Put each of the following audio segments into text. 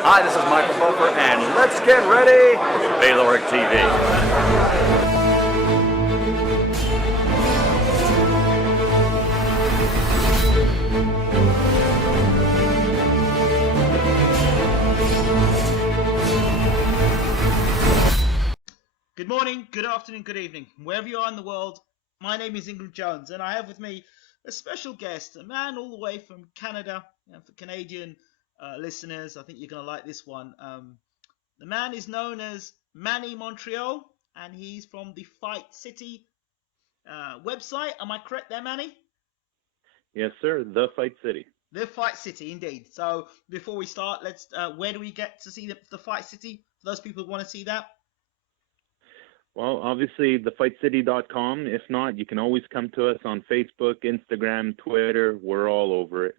Hi, this is Michael Buffer, and let's get ready for Bayloric TV. Good morning, good afternoon, good evening, wherever you are in the world. My name is Ingram Jones, and I have with me a special guest, a man all the way from Canada. For Canadian listeners, I think you're going to like this one. The man is known as Manny Montreal, and he's from the Fight City website. Am I correct there, Manny? Yes, sir. The Fight City. The Fight City, indeed. So before we start, let's. Where do we get to see the Fight City? For those people who want to see that. Well, obviously, thefightcity.com. If not, you can always come to us on Facebook, Instagram, Twitter. We're all over it.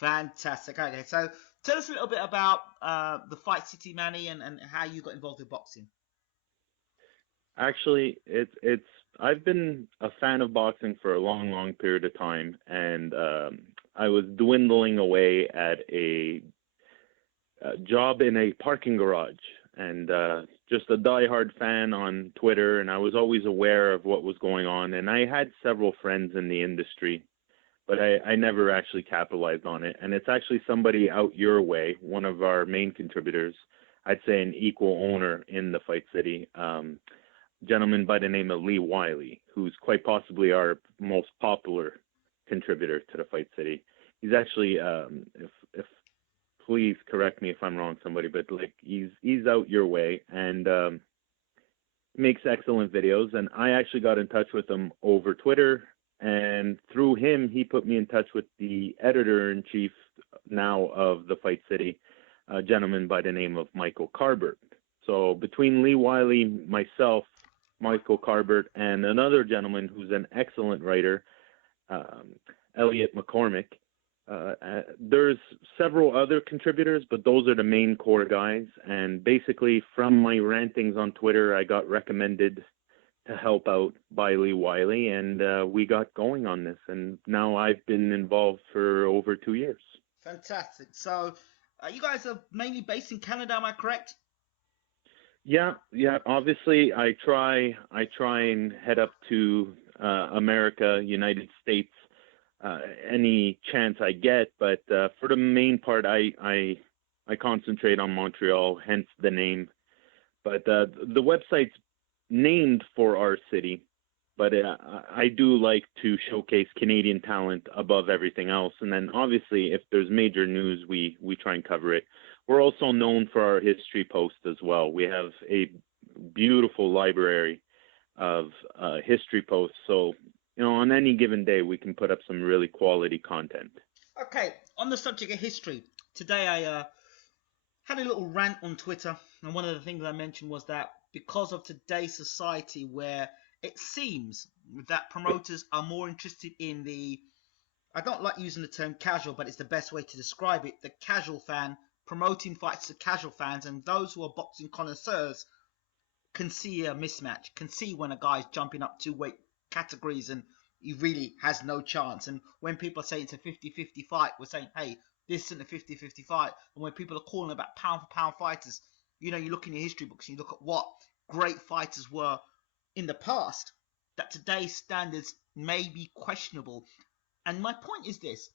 Fantastic. Okay, so tell us a little bit about the Fight City, Manny, and how you got involved with boxing. Actually, it's I've been a fan of boxing for a long, long period of time, and I was dwindling away at a job in a parking garage, and just a diehard fan on Twitter, and I was always aware of what was going on, and I had several friends in the industry, but I never actually capitalized on it. And it's actually somebody out your way, one of our main contributors, I'd say an equal owner in the Fight City, gentleman by the name of Lee Wiley, who's quite possibly our most popular contributor to the Fight City. He's actually, if please correct me if I'm wrong, somebody, but like he's out your way and makes excellent videos. And I actually got in touch with him over Twitter, and through him, he put me in touch with the editor-in-chief now of the Fight City, a gentleman by the name of Michael Carbert. So between Lee Wiley, myself, Michael Carbert, and another gentleman who's an excellent writer, Elliot McCormick, there's several other contributors, but those are the main core guys. And basically, from my rantings on Twitter, I got recommended to help out by Lee Wiley, and we got going on this. And now I've been involved for over 2 years. Fantastic. So you guys are mainly based in Canada, am I correct? Yeah. Obviously, I try and head up to America, United States, any chance I get. But for the main part, I concentrate on Montreal, hence the name. But the website's named for our city, but I do like to showcase Canadian talent above everything else. And then obviously, if there's major news, we try and cover it. We're also known for our history posts as well. We have a beautiful library of history posts. So, on any given day, we can put up some really quality content. Okay, on the subject of history, today I had a little rant on Twitter, and one of the things I mentioned was that because of today's society where it seems that promoters are more interested in I don't like using the term casual, but it's the best way to describe it, the casual fan, promoting fights to casual fans, and those who are boxing connoisseurs can see a mismatch, can see when a guy's jumping up 2 weight categories and he really has no chance. And when people are saying it's a 50-50 fight, we're saying, hey, this isn't a 50-50 fight. And when people are calling about pound for pound fighters, you look in your history books and you look at what great fighters were in the past, that today's standards may be questionable. And my point is this: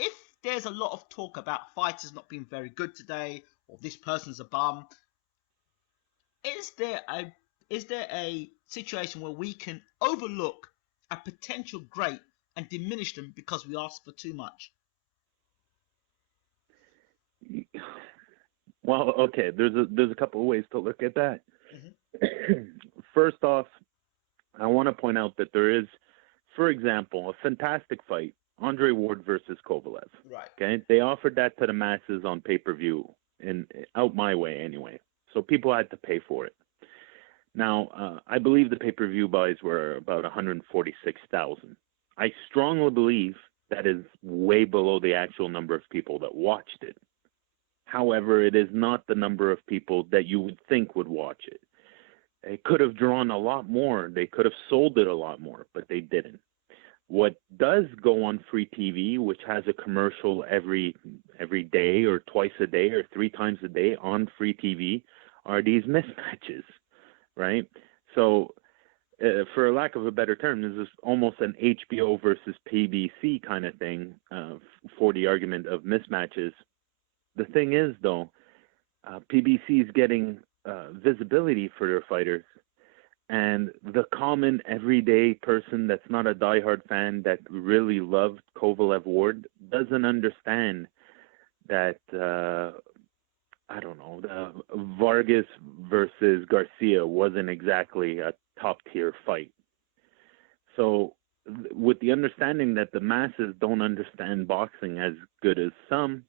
if there's a lot of talk about fighters not being very good today, or this person's a bum, is there a situation where we can overlook a potential great and diminish them because we ask for too much? Well, okay, there's a couple of ways to look at that. Mm-hmm. First off, I want to point out that there is, for example, a fantastic fight, Andre Ward versus Kovalev. Right. Okay, they offered that to the masses on pay-per-view, and out my way anyway. So people had to pay for it. Now, I believe the pay-per-view buys were about 146,000. I strongly believe that is way below the actual number of people that watched it. However, it is not the number of people that you would think would watch it. They could have drawn a lot more. They could have sold it a lot more, but they didn't. What does go on free TV, which has a commercial every day or twice a day or three times a day on free TV, are these mismatches, right? So, for lack of a better term, this is almost an HBO versus PBC kind of thing for the argument of mismatches. The thing is, though, PBC is getting visibility for their fighters, and the common everyday person that's not a diehard fan that really loved Kovalev Ward doesn't understand that, I don't know, Vargas versus Garcia wasn't exactly a top tier fight. So, with the understanding that the masses don't understand boxing as good as some,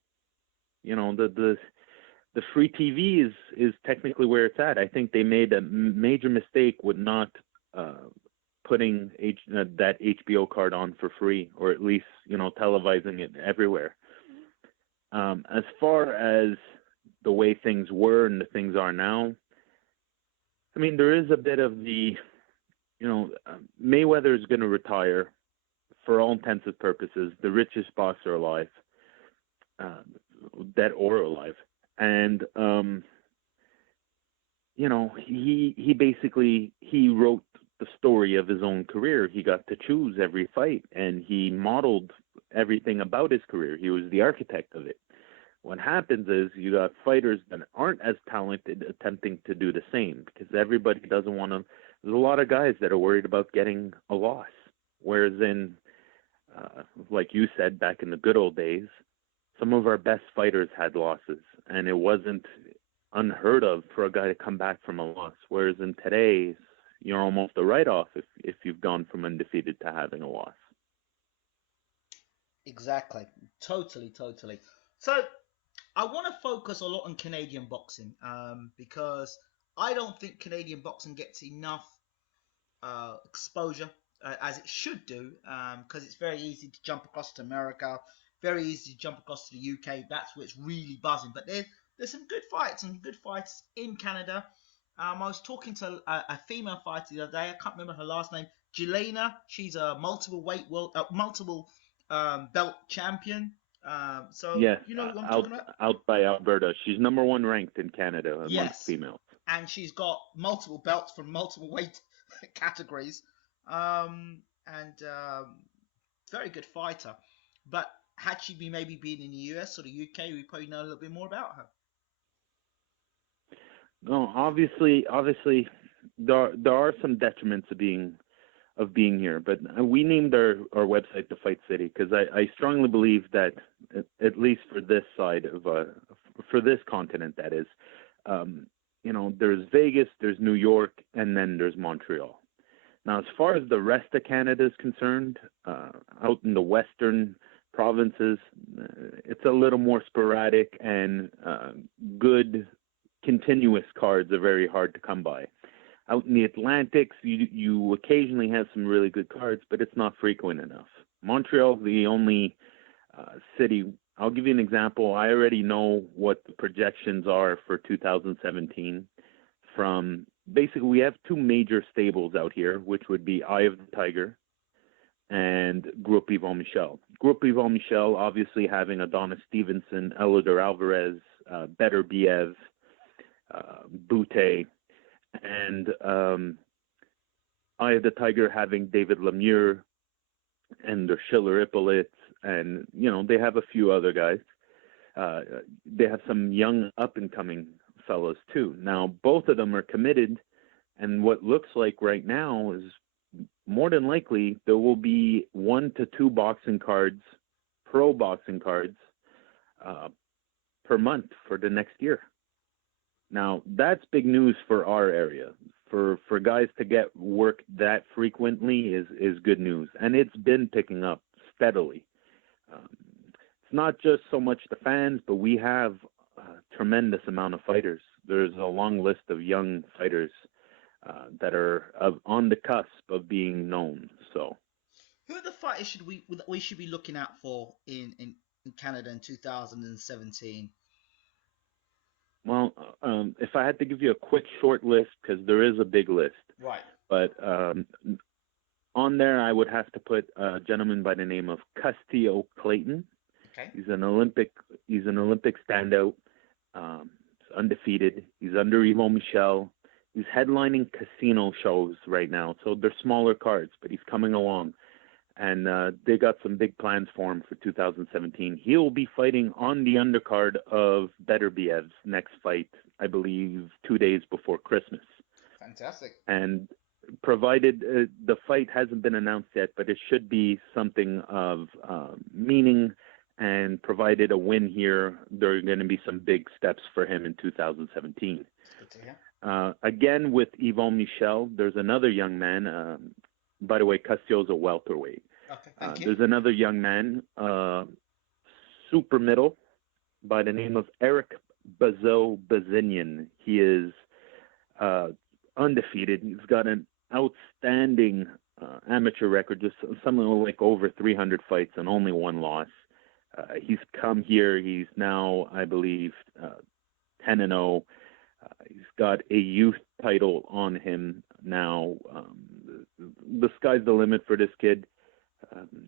the free TV is technically where it's at. I think they made a major mistake with not putting that HBO card on for free, or at least televising it everywhere. As far as the way things were and the things are now, I mean, there is a bit of the, Mayweather is going to retire for all intents and purposes, the richest boxer alive, dead or alive. And, he basically, he wrote the story of his own career. He got to choose every fight, and he modeled everything about his career. He was the architect of it. What happens is you got fighters that aren't as talented attempting to do the same, because everybody doesn't want to. There's a lot of guys that are worried about getting a loss. Whereas in, like you said, back in the good old days, some of our best fighters had losses, and it wasn't unheard of for a guy to come back from a loss. Whereas in today, you're almost a write-off if you've gone from undefeated to having a loss. Exactly. Totally. So I want to focus a lot on Canadian boxing because I don't think Canadian boxing gets enough exposure as it should do, because it's very easy to jump across to America, very easy to jump across to the UK. That's where it's really buzzing. But there's some good fights and good fights in Canada. I was talking to a female fighter the other day. I can't remember her last name. Jelena. She's a multiple belt champion. Yes, You know what I'm talking about? out by Alberta. She's number one ranked in Canada amongst Yes. females. And she's got multiple belts from multiple weight categories. Very good fighter. But had she maybe been in the US or the UK, we probably know a little bit more about her. No, obviously, there are some detriments of being here, but we named our website The Fight City because I strongly believe that, at least for this side of for this continent, that is, there's Vegas, there's New York, and then there's Montreal. Now, as far as the rest of Canada is concerned, out in the western provinces, it's a little more sporadic, and good continuous cards are very hard to come by. Out in the Atlantics, you occasionally have some really good cards, but it's not frequent enough. Montreal's the only city. I'll give you an example. I already know what the projections are for 2017 from basically we have two major stables out here, which would be Eye of the Tiger and Groupe Yvon Michel. Groupe Yvon Michel obviously having Adonis Stevenson, Elidor Alvarez, Better Biev, Boutte, and Eye of the Tiger having David Lemieux and their Schiller Ippolit, and they have a few other guys. They have some young up-and-coming fellows too. Now, both of them are committed, and what looks like right now is more than likely there will be 1 to 2 boxing cards, pro boxing cards, per month for the next year. Now, that's big news for our area. For guys to get work that frequently is good news, and it's been picking up steadily. It's not just so much the fans, but we have a tremendous amount of fighters. There's a long list of young fighters that are on the cusp of being known. So, who are the fighters we should be looking out for in Canada in 2017? Well, if I had to give you a quick short list, because there is a big list. Right. But On there, I would have to put a gentleman by the name of Castillo Clayton. Okay. He's an Olympic standout. He's undefeated. He's under Yvon Michel. He's headlining casino shows right now, so they're smaller cards, but he's coming along. And they got some big plans for him for 2017. He'll be fighting on the undercard of Beterbiev's next fight, I believe, 2 days before Christmas. Fantastic. And provided the fight hasn't been announced yet, but it should be something of meaning. And provided a win here, there are going to be some big steps for him in 2017. Good to hear. Again, with Yvon Michel, there's another young man. By the way, Castillo's a welterweight. Okay, thank you. There's another young man, super middle, by the name of Eric Bazinian. He is undefeated. He's got an outstanding amateur record, just something like over 300 fights and only one loss. He's come here. He's now, I believe, 10-0. He's got a youth title on him now. The sky's the limit for this kid.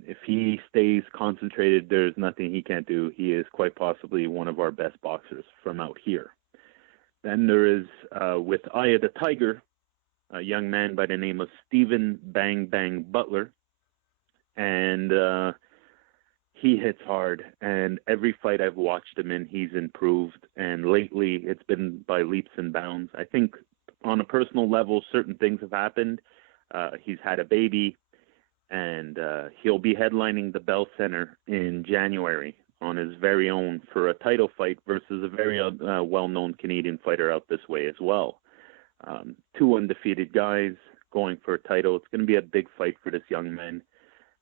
If he stays concentrated, there's nothing he can't do. He is quite possibly one of our best boxers from out here. Then there is, with Aya the Tiger, a young man by the name of Stephen Bang Bang Butler. And he hits hard. And every fight I've watched him in, he's improved. And lately, it's been by leaps and bounds. I think on a personal level, certain things have happened. He's had a baby. And he'll be headlining the Bell Center in January on his very own for a title fight versus a very well-known Canadian fighter out this way as well. Two undefeated guys going for a title. It's going to be a big fight for this young man.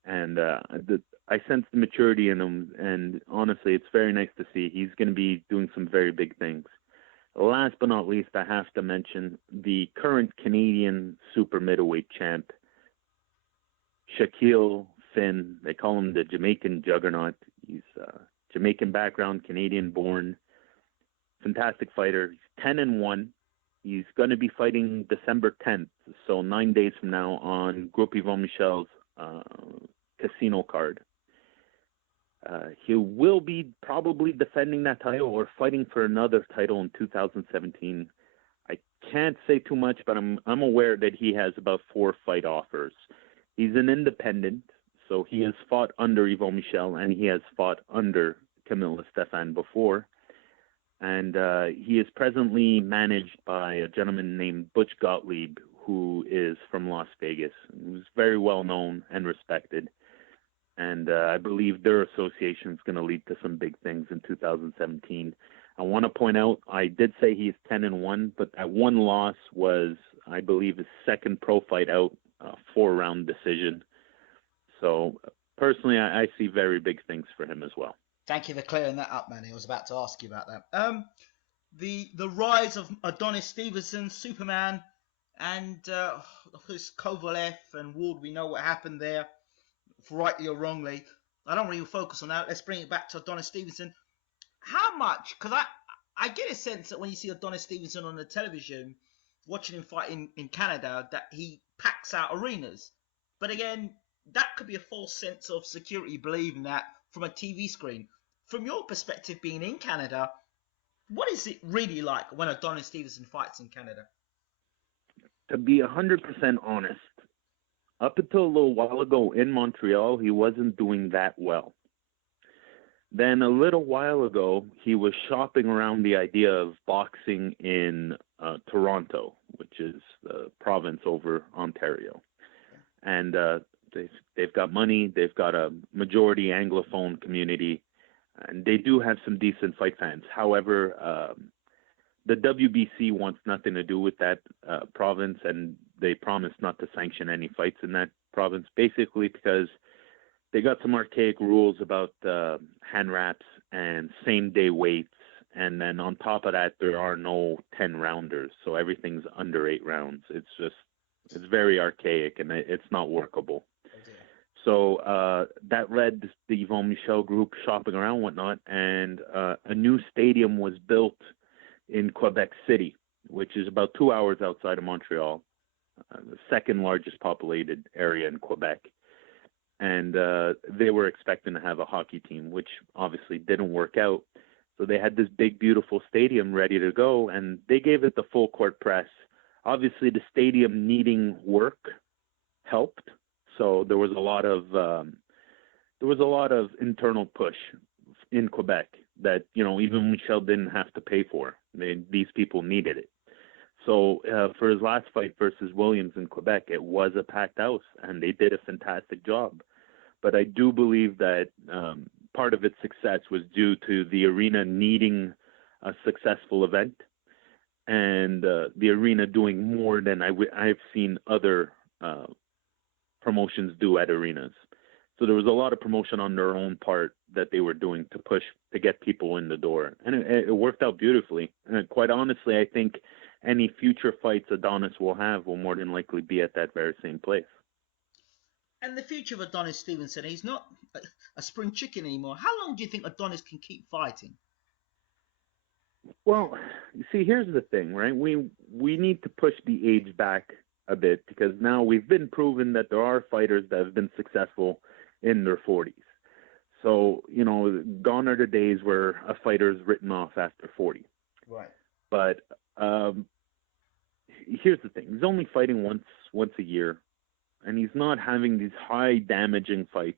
And I sense the maturity in him. And honestly, it's very nice to see. He's going to be doing some very big things. Last but not least, I have to mention the current Canadian super middleweight champ, Shaquille Finn. They call him the Jamaican Juggernaut. He's Jamaican background, Canadian born, fantastic fighter. He's 10-1. He's going to be fighting December 10th, so 9 days from now on Groupe Yvon Michel's casino card. He will be probably defending that title or fighting for another title in 2017. I can't say too much, but I'm aware that he has about 4 fight offers. He's an independent, so he has fought under Yvon Michel and he has fought under Camilla Stefan before. And he is presently managed by a gentleman named Butch Gottlieb, who is from Las Vegas, who's very well known and respected. And I believe their association is going to lead to some big things in 2017. I want to point out, I did say he's 10-1, but that one loss was, I believe, his second pro fight out, 4-round decision. So personally, I see very big things for him as well. Thank you for clearing that up, Manny. I was about to ask you about that. The rise of Adonis Stevenson, Superman, and of course Kovalev and Ward. We know what happened there, rightly or wrongly. I don't really focus on that. Let's bring it back to Adonis Stevenson. How much? Because I get a sense that when you see Adonis Stevenson on the television, watching him fight in Canada, that he packs out arenas. But again, that could be a false sense of security, believing that from a TV screen. From your perspective, being in Canada, what is it really like when Adonis Stevenson fights in Canada? To be 100% honest, up until a little while ago in Montreal, he wasn't doing that well. Then a little while ago, he was shopping around the idea of boxing in Toronto, which is the province over Ontario. And they've got money, they've got a majority Anglophone community, and they do have some decent fight fans. However, the WBC wants nothing to do with that province, and they promise not to sanction any fights in that province, basically because they got some archaic rules about hand wraps and same-day weights, and then on top of that, there are no 10-rounders, so everything's under 8 rounds. It's very archaic, and it's not workable. Okay. So that led the Yvon Michel group shopping around and whatnot, and a new stadium was built in Quebec City, which is about 2 hours outside of Montreal. the second largest populated area in Quebec. And they were expecting to have a hockey team, which obviously didn't work out. So they had this big, beautiful stadium ready to go, and they gave it the full court press. Obviously, the stadium needing work helped. So there was a lot of internal push in Quebec that, you know, even Michel didn't have to pay for. These people needed it. So for his last fight versus Williams in Quebec, it was a packed house, and they did a fantastic job. But I do believe that part of its success was due to the arena needing a successful event, and the arena doing more than I've seen other promotions do at arenas. So there was a lot of promotion on their own part that they were doing to push to get people in the door, and it worked out beautifully. And quite honestly, I think any future fights Adonis will have will more than likely be at that very same place. And the future of Adonis Stevenson, he's not a spring chicken anymore. How long do you think Adonis can keep fighting? Well, you see, here's the thing, right? We need to push the age back a bit, because now we've been proven that there are fighters that have been successful in their 40s. So, you know, gone are the days where a fighter is written off after 40. Right. But here's the thing. He's only fighting once a year, and he's not having these high damaging fights.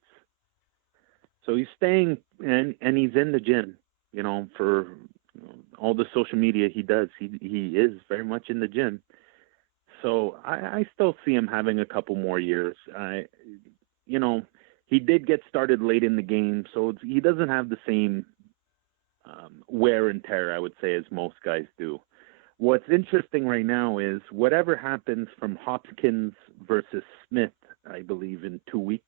So he's staying, and he's in the gym, you know, for all the social media he does. He is very much in the gym. So I still see him having a couple more years. You know, he did get started late in the game, so he doesn't have the same wear and tear, I would say, as most guys do. What's interesting right now is whatever happens from Hopkins versus Smith, I believe, in 2 weeks.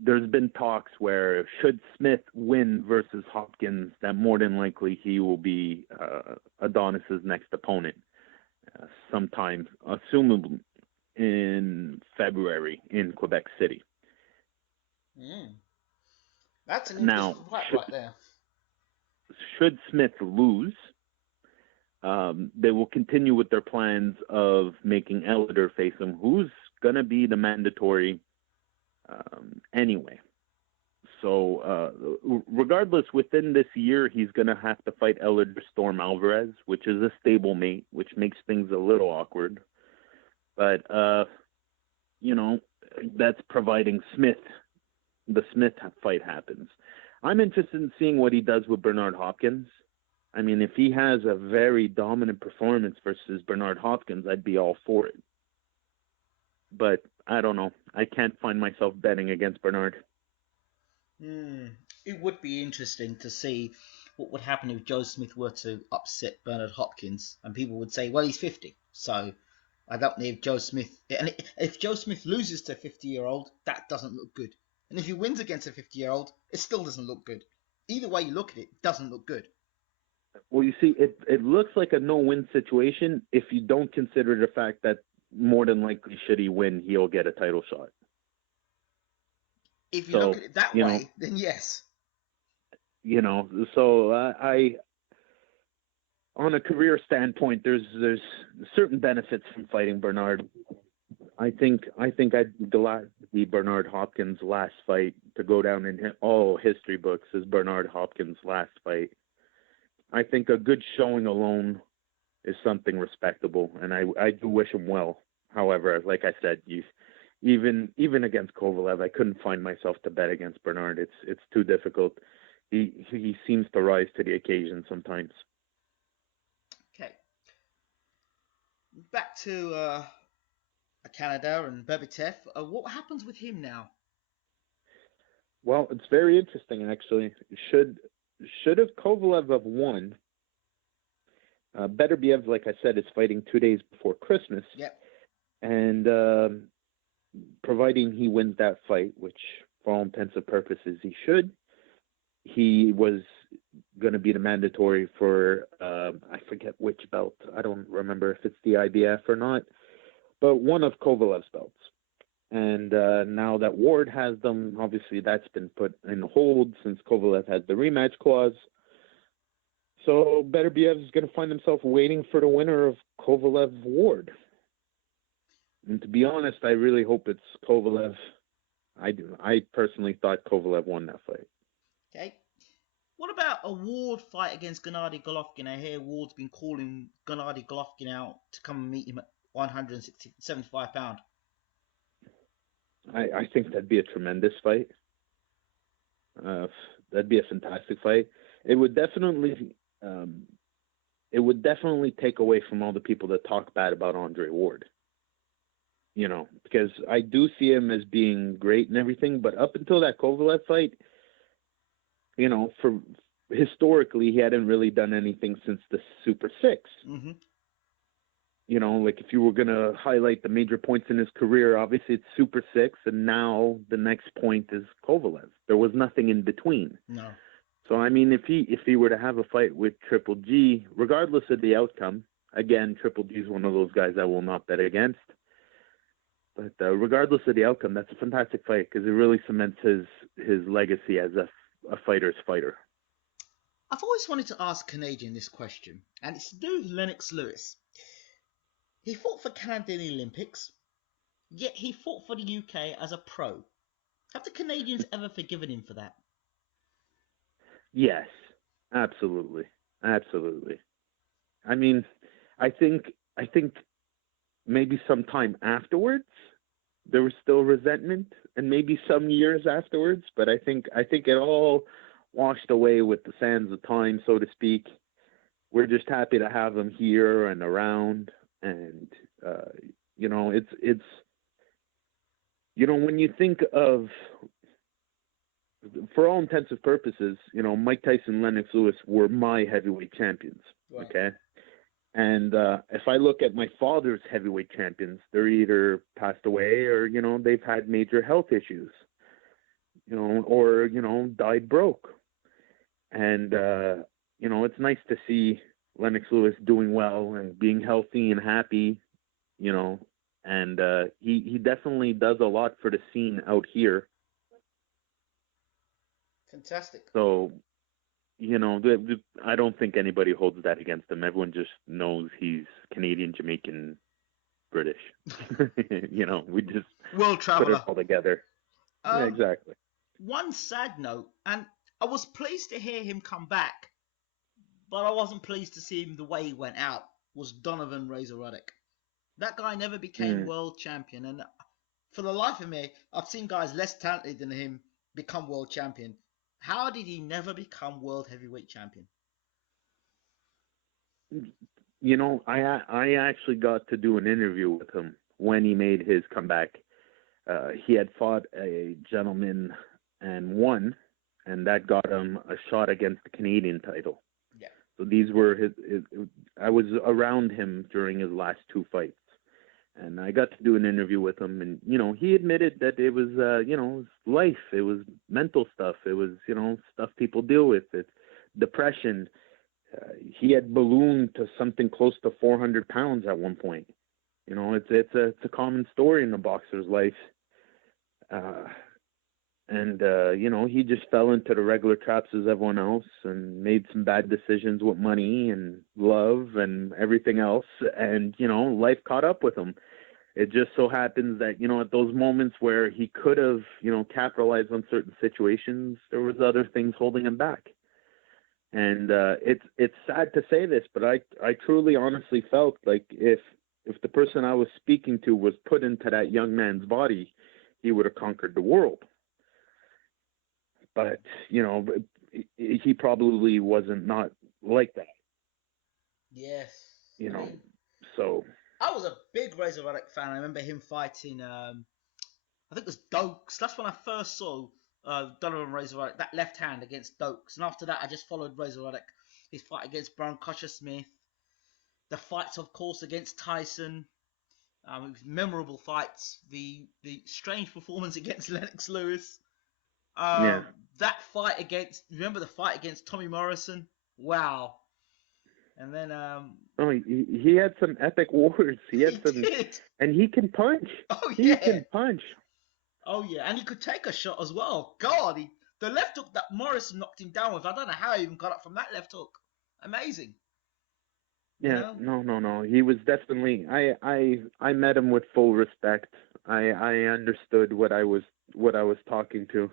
There's been talks where should Smith win versus Hopkins, that more than likely he will be Adonis's next opponent sometime, assumably in February in Quebec City. That's an interesting fight right there. Should Smith lose, they will continue with their plans of making Ellider face him, who's going to be the mandatory anyway. So regardless, within this year, he's going to have to fight Ellider Storm Alvarez, which is a stable mate, which makes things a little awkward. But, you know, that's providing the Smith fight happens. I'm interested in seeing what he does with Bernard Hopkins. I mean, if he has a very dominant performance versus Bernard Hopkins, I'd be all for it. But I don't know. I can't find myself betting against Bernard. It would be interesting to see what would happen if Joe Smith were to upset Bernard Hopkins, and people would say, well, he's 50. So I don't know if Joe Smith... And if Joe Smith loses to a 50-year-old, that doesn't look good. And if he wins against a 50-year-old, it still doesn't look good. Either way you look at it, it doesn't look good. Well, you see, it looks like a no-win situation if you don't consider the fact that more than likely, should he win, he'll get a title shot. If you look at it that way, then yes. You know, so I on a career standpoint, there's certain benefits from fighting Bernard. I think I'd be glad to be Bernard Hopkins' last fight to go down in all history books as Bernard Hopkins' last fight. I think a good showing alone is something respectable, and I do wish him well. However, like I said, even against Kovalev, I couldn't find myself to bet against Bernard. It's too difficult. He seems to rise to the occasion sometimes. Okay. Back to Canada and Bebitev. What happens with him now? Well, it's very interesting, actually. Should have Kovalev have won, Beterbiev, like I said, is fighting 2 days before Christmas. Yep. And providing he wins that fight, which for all intents and purposes he should, he was going to be the mandatory for, I forget which belt. I don't remember if it's the IBF or not, but one of Kovalev's belts. And now that Ward has them, obviously that's been put in hold since Kovalev had the rematch clause. So Beterbiev is going to find himself waiting for the winner of Kovalev-Ward. And to be honest, I really hope it's Kovalev. I do. I personally thought Kovalev won that fight. Okay. What about a Ward fight against Gennady Golovkin? I hear Ward's been calling Gennady Golovkin out to come and meet him at 175 pound. I think that'd be a tremendous fight. That'd be a fantastic fight. It would definitely, take away from all the people that talk bad about Andre Ward. Because I do see him as being great and everything, but up until that Kovalev fight, for historically, he hadn't really done anything since the Super 6. Mm-hmm. Like if you were going to highlight the major points in his career, obviously it's Super 6, and now the next point is Kovalev. There was nothing in between. No. So, I mean, if he were to have a fight with Triple G, regardless of the outcome, again, Triple G is one of those guys I will not bet against. But regardless of the outcome, that's a fantastic fight because it really cements his legacy as a fighter's fighter. I've always wanted to ask a Canadian this question, and it's to do with Lennox Lewis. He fought for Canada in the Olympics, yet he fought for the UK as a pro. Have the Canadians ever forgiven him for that? Yes, absolutely. Absolutely. I mean, I think maybe sometime afterwards there was still resentment, and maybe some years afterwards, but I think it all washed away with the sands of time, so to speak. We're just happy to have him here and around, and it's when you think of, for all intents and purposes, Mike Tyson, Lennox Lewis were my heavyweight champions. Right. Okay. And if I look at my father's heavyweight champions, they're either passed away or, they've had major health issues, or, died broke. And, it's nice to see Lennox Lewis doing well and being healthy and happy, and he definitely does a lot for the scene out here. Fantastic. So, I don't think anybody holds that against him. Everyone just knows he's Canadian, Jamaican, British. We just world put traveler it all together. Yeah, exactly. One sad note, and I was pleased to hear him come back, but I wasn't pleased to see him the way he went out, was Donovan Razor Ruddock. That guy never became world champion, and for the life of me, I've seen guys less talented than him become world champion. How did he never become world heavyweight champion? I actually got to do an interview with him when he made his comeback. He had fought a gentleman and won, and that got him a shot against the Canadian title. Yeah. So these were I was around him during his last two fights. And I got to do an interview with him, and, he admitted that it was, it was life. It was mental stuff. It was, stuff people deal with. It's depression. He had ballooned to something close to 400 pounds at one point. It's a common story in the boxer's life. He just fell into the regular traps as everyone else and made some bad decisions with money and love and everything else. And, life caught up with him. It just so happens that, at those moments where he could have, capitalized on certain situations, there was other things holding him back. And it's sad to say this, but I truly honestly felt like if the person I was speaking to was put into that young man's body, he would have conquered the world. But, he probably wasn't not like that. Yes. So. I was a big Razor Ruddock fan. I remember him fighting, I think it was Dokes. That's when I first saw Donovan Razor Ruddock, that left hand against Dokes. And after that, I just followed Razor Ruddock, his fight against Brian Smith, the fights, of course, against Tyson. It was memorable fights. The strange performance against Lennox Lewis. That fight remember the fight against Tommy Morrison? Wow. And then he had some epic wars. He did. And he can punch. Oh yeah. He can punch. Oh yeah, and he could take a shot as well. God, the left hook that Morrison knocked him down with, I don't know how he even got up from that left hook. Amazing. You Yeah, know? no. He was definitely. I met him with full respect. I understood what I was talking to.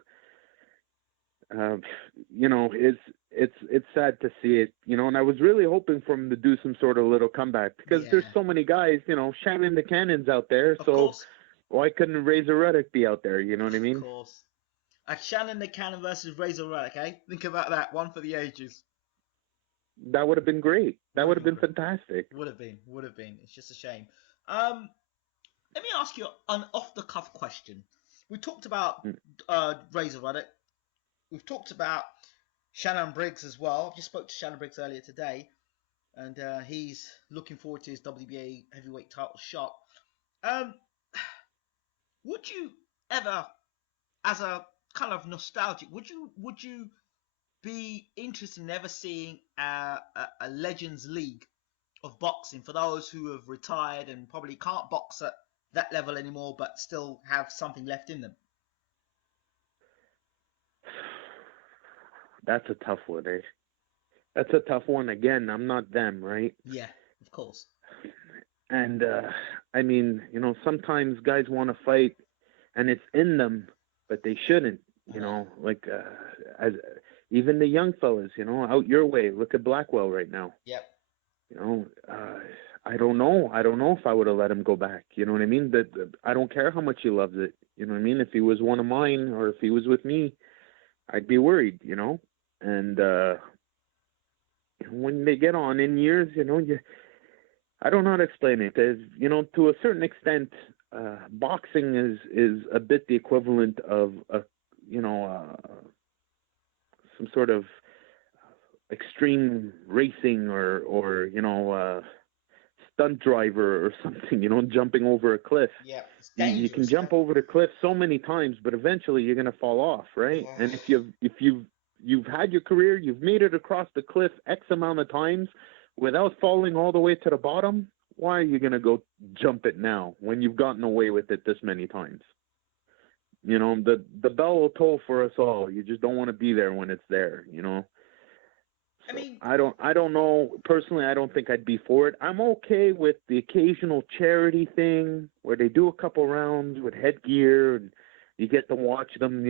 Um, it's sad to see it, and I was really hoping for him to do some sort of little comeback because there's Yeah, so many guys, Shannon the Cannon's out there, of so course, why couldn't Razor Ruddock be out there? You know what I of mean? course. Shannon the Cannon versus Razor Ruddock, eh? Think about that. One for the ages. That would have been great. That Would would have have been been great. fantastic. Would have been. Would have been. It's just a shame. Um, Let me ask you an off-the-cuff question. We talked about Mm. Razor Ruddock. We've talked about Shannon Briggs as well. I just spoke to Shannon Briggs earlier today, and he's looking forward to his WBA heavyweight title shot. Um, would you ever, as a kind of nostalgic, would you be interested in ever seeing a Legends League of boxing for those who have retired and probably can't box at that level anymore, but still have something left in them? That's a tough one, eh? That's a tough one. Again, I'm not them, right? Yeah, of course. And I mean, sometimes guys want to fight, and it's in them, but they shouldn't. I know. Like as even the young fellas, out your way. Look at Blackwell right now. Yep. You know, I don't know. I don't know if I would have let him go back. You know what I mean? I don't care how much he loves it. You know what I mean? If he was one of mine, or if he was with me, I'd be worried. And when they get on in years, I don't know how to explain it. There's, to a certain extent, boxing is a bit the equivalent of some sort of extreme racing or stunt driver or something. Jumping over a cliff. Yep. It's You can dangerous, yeah. jump over the cliff so many times, but eventually you're gonna fall off, right? Yeah. And if you've had your career, you've made it across the cliff X amount of times without falling all the way to the bottom, why are you gonna go jump it now when you've gotten away with it this many times? The bell will toll for us all. You just don't want to be there when it's there. I So mean, I don't know. Personally, I don't think I'd be for it. I'm okay with the occasional charity thing where they do a couple rounds with headgear and you get to watch them,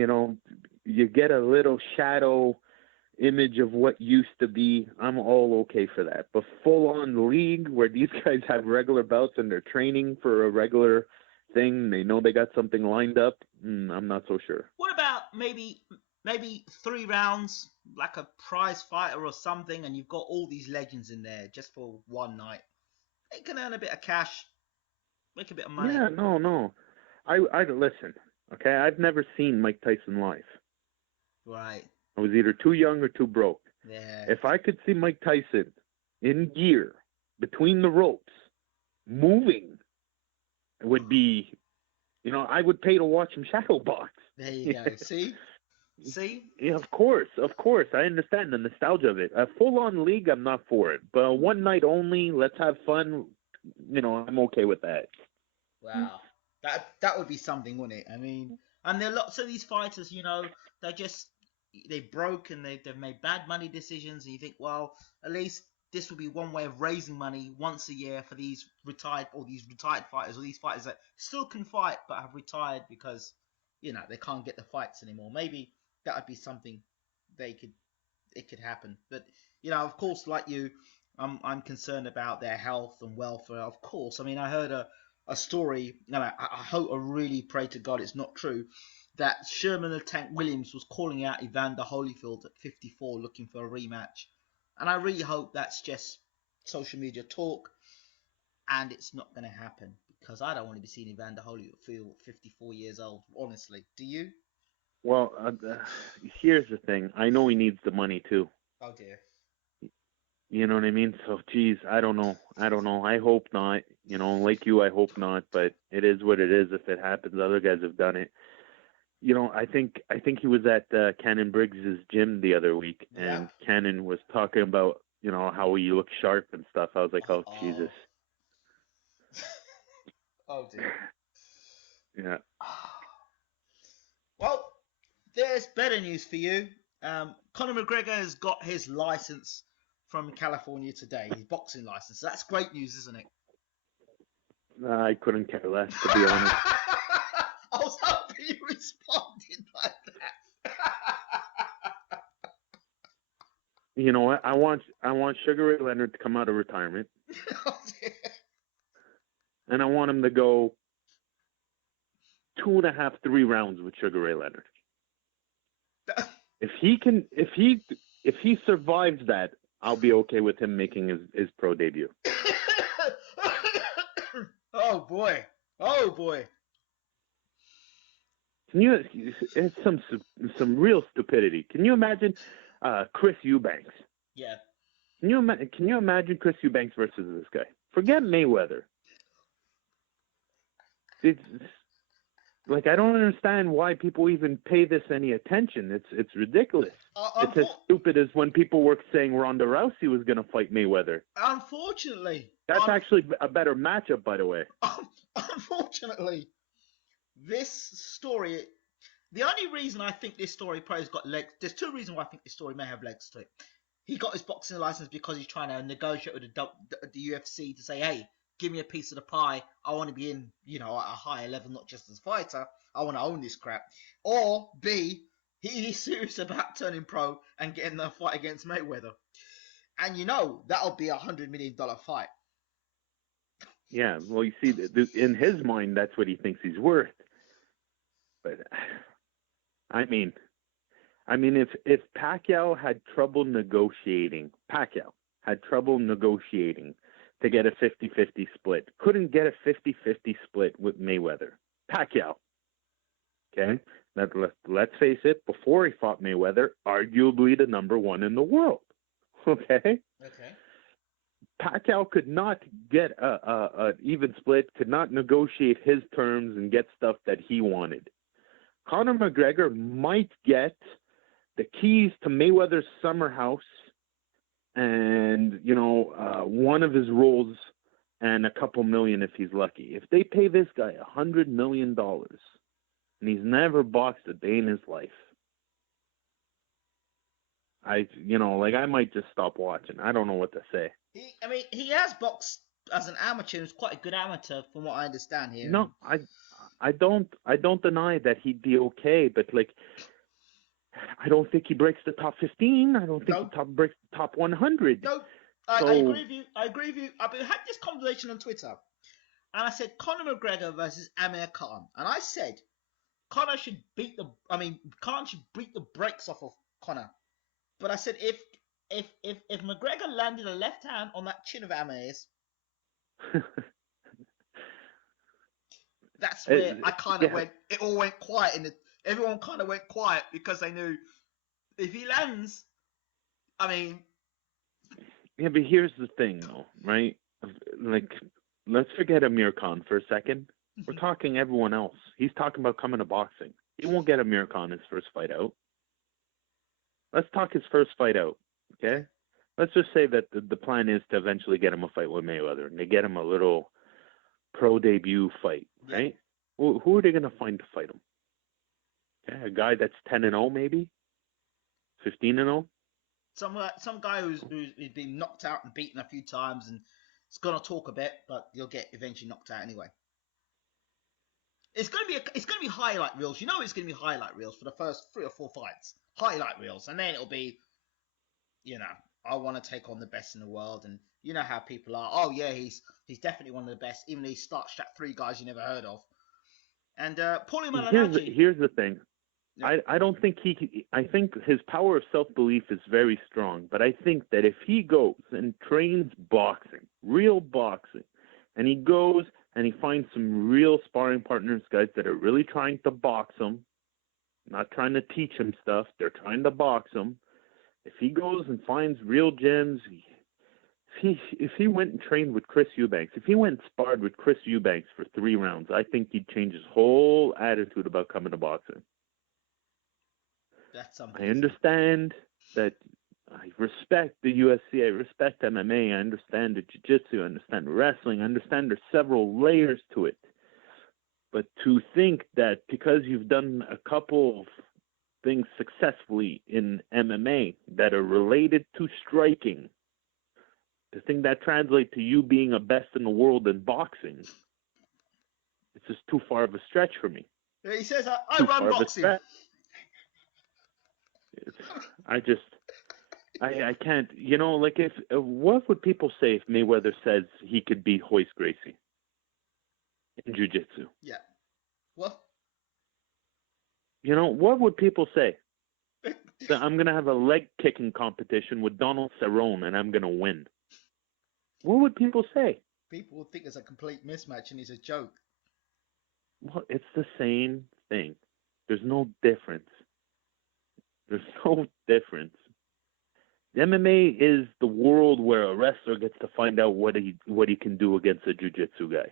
you get a little shadow image of what used to be. I'm all okay for that. But full on league where these guys have regular bouts and they're training for a regular thing, they know they got something lined up, I'm not so sure. what about maybe 3 rounds, like a prize fighter or something, and you've got all these legends in there just for one night? They can earn a bit of cash, make a bit of money. Yeah, no. I listen. Okay, I've never seen Mike Tyson live. Right. I was either too young or too broke. Yeah. If I could see Mike Tyson in gear between the ropes, moving, it would be, I would pay to watch him shadow box. There you go. See? See? Yeah, of course. I understand the nostalgia of it. A full-on league, I'm not for it. But one night only, let's have fun. I'm okay with that. Wow. That would be something, wouldn't it? I mean, and there are lots of these fighters, they just they broke and they've made bad money decisions, and you think, well, at least this will be one way of raising money once a year for these retired fighters, or these fighters that still can fight but have retired because they can't get the fights anymore. Maybe that would be something they could it could happen. But of course, like you, I'm concerned about their health and welfare. Of course, I mean, I heard a story. No, I hope, I really pray to God it's not true. That Sherman the Tank Williams was calling out Evander Holyfield at 54, looking for a rematch, and I really hope that's just social media talk, and it's not going to happen because I don't want to be seeing Evander Holyfield 54 years old. Honestly, do you? Well, here's the thing. I know he needs the money too. Oh dear. You know what I mean? So, geez, I don't know. I hope not. Like you, I hope not. But it is what it is. If it happens, other guys have done it. I think he was at Cannon Briggs's gym the other week, Yeah. and Cannon was talking about how he looks sharp and stuff. I was like, oh Jesus, Oh. Oh dear. yeah. Well, there's better news for you. Conor McGregor has got his license from California today, his boxing license. So that's great news, isn't it? I couldn't care less, to be honest. I was hoping you responded like that. You know what? I want Sugar Ray Leonard to come out of retirement, and I want him to go 2.5, 3 rounds with Sugar Ray Leonard. If he survives that, I'll be okay with him making his pro debut. Oh boy! Oh boy! Can you? It's some real stupidity. Can you imagine Chris Eubanks? Yeah. Can you imagine Chris Eubanks versus this guy? Forget Mayweather. It's like, I don't understand why people even pay this any attention. It's ridiculous. It's as stupid as when people were saying Ronda Rousey was going to fight Mayweather. Unfortunately. That's actually a better matchup, by the way. Unfortunately, this story, the only reason I think this story probably has got legs, there's 2 reasons why I think this story may have legs to it. He got his boxing license because he's trying to negotiate with the UFC to say, hey, give me a piece of the pie. I want to be in, at a higher level, not just as a fighter. I want to own this crap. Or B, he's serious about turning pro and getting a fight against Mayweather. And that'll be $100 million fight. Yeah, well, you see, in his mind, that's what he thinks he's worth. But I mean, if Pacquiao had trouble negotiating to get a 50-50 split, couldn't get a 50-50 split with Mayweather. Pacquiao. Okay? Let's face it, before he fought Mayweather, arguably the number 1 in the world. Okay? Okay. Pacquiao could not get an even split, could not negotiate his terms and get stuff that he wanted. Conor McGregor might get the keys to Mayweather's summer house and, one of his roles and a couple million if he's lucky. If they pay this guy $100 million and he's never boxed a day in his life, I might just stop watching. I don't know what to say. He has boxed as an amateur. He was quite a good amateur, from what I understand here. No, I don't deny that he'd be okay, but I don't think he breaks the top 15. I don't think he breaks the top 100. No, I agree with you. I've had this conversation on Twitter, and I said Conor McGregor versus Amir Khan, and I said Khan should beat the brakes off of Conor. But I said if McGregor landed a left hand on that chin of Amir's, that's where I kind of went. It all went quiet, and everyone kind of went quiet because they knew if he lands, Yeah, but here's the thing, though, right? Let's forget Amir Khan for a second. We're talking everyone else. He's talking about coming to boxing. He won't get Amir Khan his first fight out. Let's talk his first fight out, okay? Let's just say that the plan is to eventually get him a fight with Mayweather, and they get him a little pro debut fight, right? Yeah. Who are they going to find to fight him? Okay, a guy that's 10-0 maybe? 15-0? Some guy who's been knocked out and beaten a few times and is going to talk a bit, but he'll get eventually knocked out anyway. It's going to be highlight reels. It's going to be highlight reels for the first 3 or 4 fights. Highlight reels, and then it'll be, I want to take on the best in the world, and you know how people are. Oh yeah, he's definitely one of the best, even though he starts at 3 guys you never heard of. And Paulie Malignaggi. Here's the thing. Yeah. I don't think I think his power of self-belief is very strong, but I think that if he goes and trains boxing, real boxing, and he goes and he finds some real sparring partners, guys that are really trying to box him, not trying to teach him stuff, they're trying to box him. If he goes and finds real gyms, if he went and trained with Chris Eubanks, if he went and sparred with Chris Eubanks for 3 rounds, I think he'd change his whole attitude about coming to boxing. That's something. I understand that I respect the UFC, I respect MMA, I understand the jiu-jitsu, I understand wrestling, I understand there's several layers to it. But to think that because you've done a couple of things successfully in MMA that are related to striking, to think that translates to you being a best in the world in boxing, it's just too far of a stretch for me. He says, I Too run far of a boxing. stretch. I can't, like what would people say if Mayweather says he could beat Royce Gracie in jiu-jitsu? Yeah. What? What would people say? That I'm going to have a leg kicking competition with Donald Cerrone and I'm going to win. What would people say? People will think it's a complete mismatch and it's a joke. Well, it's the same thing. There's no difference. There's no difference. MMA is the world where a wrestler gets to find out what he can do against a jiu-jitsu guy.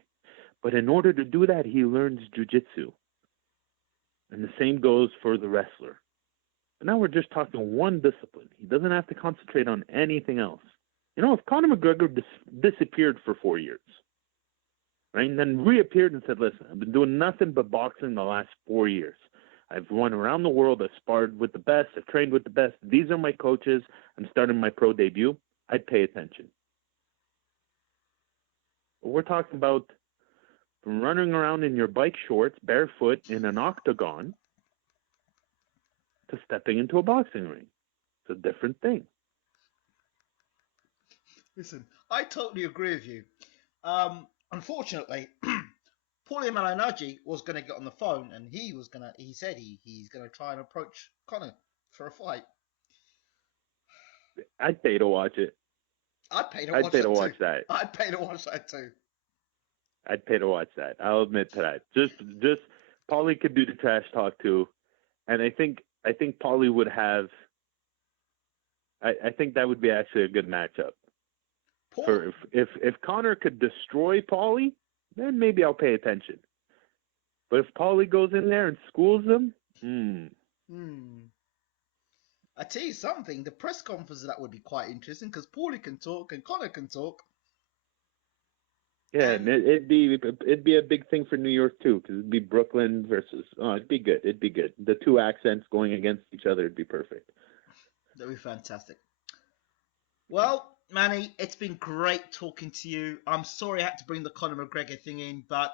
But in order to do that, he learns jiu-jitsu. And the same goes for the wrestler. But now we're just talking one discipline. He doesn't have to concentrate on anything else. If Conor McGregor disappeared for 4 years, right, and then reappeared and said, listen, I've been doing nothing but boxing the last 4 years. I've run around the world. I've sparred with the best. I've trained with the best. These are my coaches. I'm starting my pro debut. I'd pay attention. But we're talking about from running around in your bike shorts, barefoot, in an octagon, to stepping into a boxing ring. It's a different thing. Listen, I totally agree with you. Unfortunately, Paulie Malignaggi was going to get on the phone, and he said he's going to try and approach Conor for a fight. I'd pay to watch it. I'd pay to I'd watch pay that to too. watch that. I'd pay to watch that too. I'd pay to watch that. I'll admit to that. Just Paulie could do the trash talk too, and I think Paulie would have. I think that would be actually a good matchup. For if Conor could destroy Paulie, then maybe I'll pay attention. But if Paulie goes in there and schools him, I tell you something, the press conference of that would be quite interesting because Paulie can talk and Conor can talk. Yeah, and it'd be a big thing for New York too, because it'd be Brooklyn versus. Oh, it'd be good. It'd be good. The two accents going against each other would be perfect. That'd be fantastic. Well, Manny, it's been great talking to you. I'm sorry I had to bring the Conor McGregor thing in, but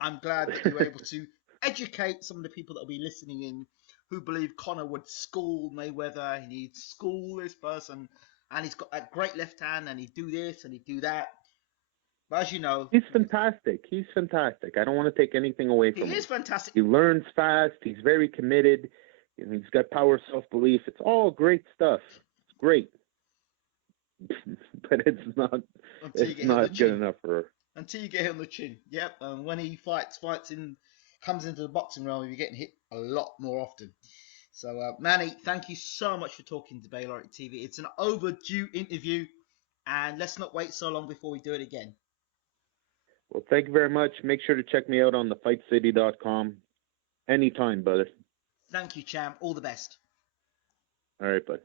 I'm glad that you were able to educate some of the people that will be listening in who believe Conor would school Mayweather, and he'd school this person, and he's got that great left hand, and he'd do this and he'd do that. But as you know, he's fantastic. He's fantastic. I don't want to take anything away from him. He is fantastic. He learns fast. He's very committed. He's got power, self-belief. It's all great stuff. It's great. But it's not good enough for her. Until you get hit on the chin. Yep. And when he comes into the boxing realm, you're getting hit a lot more often. So, Manny, thank you so much for talking to Bayloric TV. It's an overdue interview, and let's not wait so long before we do it again. Well, thank you very much. Make sure to check me out on thefightcity.com anytime, brother. Thank you, champ. All the best. All right, bud.